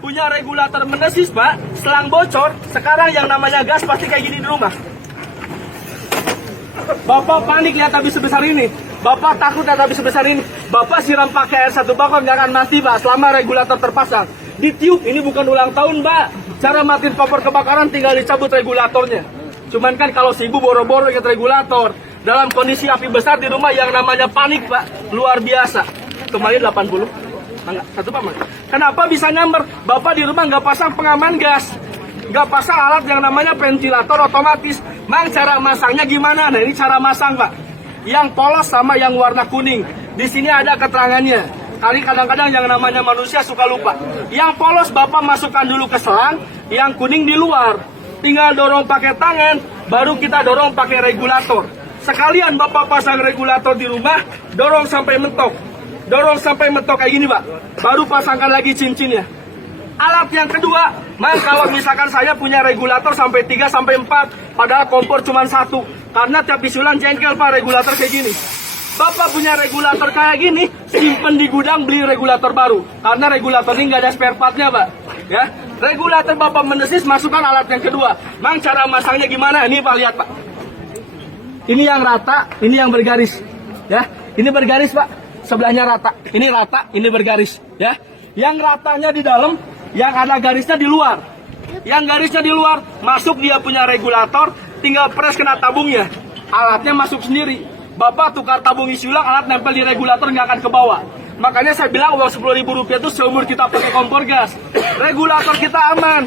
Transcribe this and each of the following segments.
punya regulator menesis, Pak, selang bocor, sekarang yang namanya gas pasti kayak gini di rumah. Bapak panik lihat habis sebesar ini. Bapak takut lihat habis sebesar ini. Bapak siram pakai air 1 bakon nggak akan mati, Pak, selama regulator terpasang. Ditiup, ini bukan ulang tahun, Pak. Cara matiin kompor kebakaran tinggal dicabut regulatornya. Cuman kan kalau si ibu boro-boro ingat regulator, dalam kondisi api besar di rumah yang namanya panik, Pak, luar biasa. Kemarin 80. Enggak, 1 Pak. Kenapa bisa nyamber? Bapak di rumah nggak pasang pengaman gas. Nggak pasang alat yang namanya ventilator otomatis. Mang, cara masangnya gimana? Nah, ini cara masang, Pak. Yang polos sama yang warna kuning. Di sini ada keterangannya. Kali kadang-kadang yang namanya manusia suka lupa. Yang polos Bapak masukkan dulu ke selang, yang kuning di luar. Tinggal dorong pakai tangan, baru kita dorong pakai regulator. Sekalian Bapak pasang regulator di rumah, dorong sampai mentok. Dorong sampai mentok kayak gini, Pak. Baru pasangkan lagi cincinnya. Alat yang kedua, Mang, kalau misalkan saya punya regulator sampai 3 sampai 4, padahal kompor cuma 1. Karena tiap isulan jengkel, Pak, regulator kayak gini. Bapak punya regulator kayak gini, simpen di gudang, beli regulator baru. Karena regulator ini nggak ada spare partnya, Pak. Ya, regulator Bapak menesis, masukkan alat yang kedua. Mang, cara masangnya gimana? Ini Pak, lihat, Pak. Ini yang rata, ini yang bergaris. Ya, ini bergaris, Pak. Sebelahnya rata. Ini rata, ini bergaris. Ya, yang ratanya di dalam, yang ada garisnya di luar. Yang garisnya di luar, masuk dia punya regulator, tinggal pres kena tabungnya. Alatnya masuk sendiri. Bapak tukar tabung isi ulang, alat nempel di regulator nggak akan ke bawah. Makanya saya bilang uang Rp10.000 itu seumur kita pakai kompor gas. Regulator kita aman.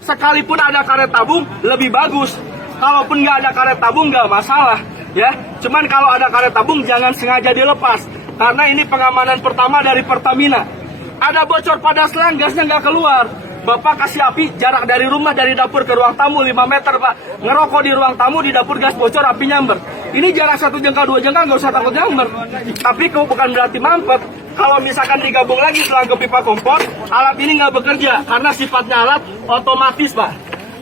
Sekalipun ada karet tabung, lebih bagus. Kalaupun nggak ada karet tabung, nggak masalah. Ya, cuman kalau ada karet tabung, jangan sengaja dilepas. Karena ini pengamanan pertama dari Pertamina. Ada bocor pada selang, gasnya nggak keluar. Bapak kasih api jarak dari rumah, dari dapur ke ruang tamu 5 meter, Pak. Ngerokok di ruang tamu, di dapur gas bocor, api nyamber. Ini jarak 1 jengkal, 2 jengkal, nggak usah takut nyamber. Tapi bukan berarti mampet. Kalau misalkan digabung lagi selang ke pipa kompor, alat ini nggak bekerja. Karena sifatnya alat otomatis, Pak.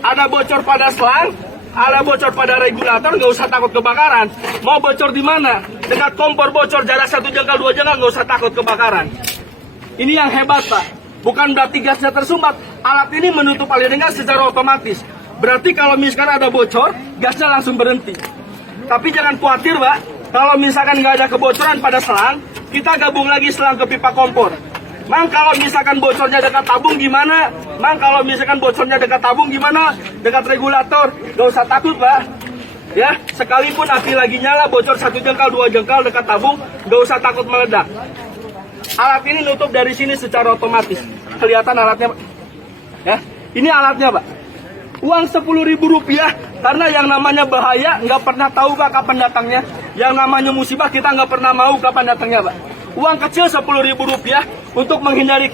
Ada bocor pada selang, ada bocor pada regulator, nggak usah takut kebakaran. Mau bocor di mana? Dekat kompor bocor, jarak 1 jengkal, 2 jengkal, nggak usah takut kebakaran. Ini yang hebat, Pak. Bukan berarti gasnya tersumbat. Alat ini menutup aliran gas secara otomatis. Berarti kalau misalkan ada bocor, gasnya langsung berhenti. Tapi jangan khawatir, Pak. Kalau misalkan nggak ada kebocoran pada selang, kita gabung lagi selang ke pipa kompor. Mang, kalau misalkan bocornya dekat tabung gimana? Mang, kalau misalkan bocornya dekat tabung gimana? Dekat regulator. Nggak usah takut, Pak. Ya, sekalipun api lagi nyala, bocor 1 jengkal, 2 jengkal dekat tabung, nggak usah takut meledak. Alat ini nutup dari sini secara otomatis. Kelihatan alatnya, Pak? Ya, ini alatnya, Pak. Uang Rp10.000, karena yang namanya bahaya nggak pernah tahu, Pak, kapan datangnya. Yang namanya musibah kita nggak pernah mau kapan datangnya, Pak. Uang kecil Rp10.000 untuk menghindari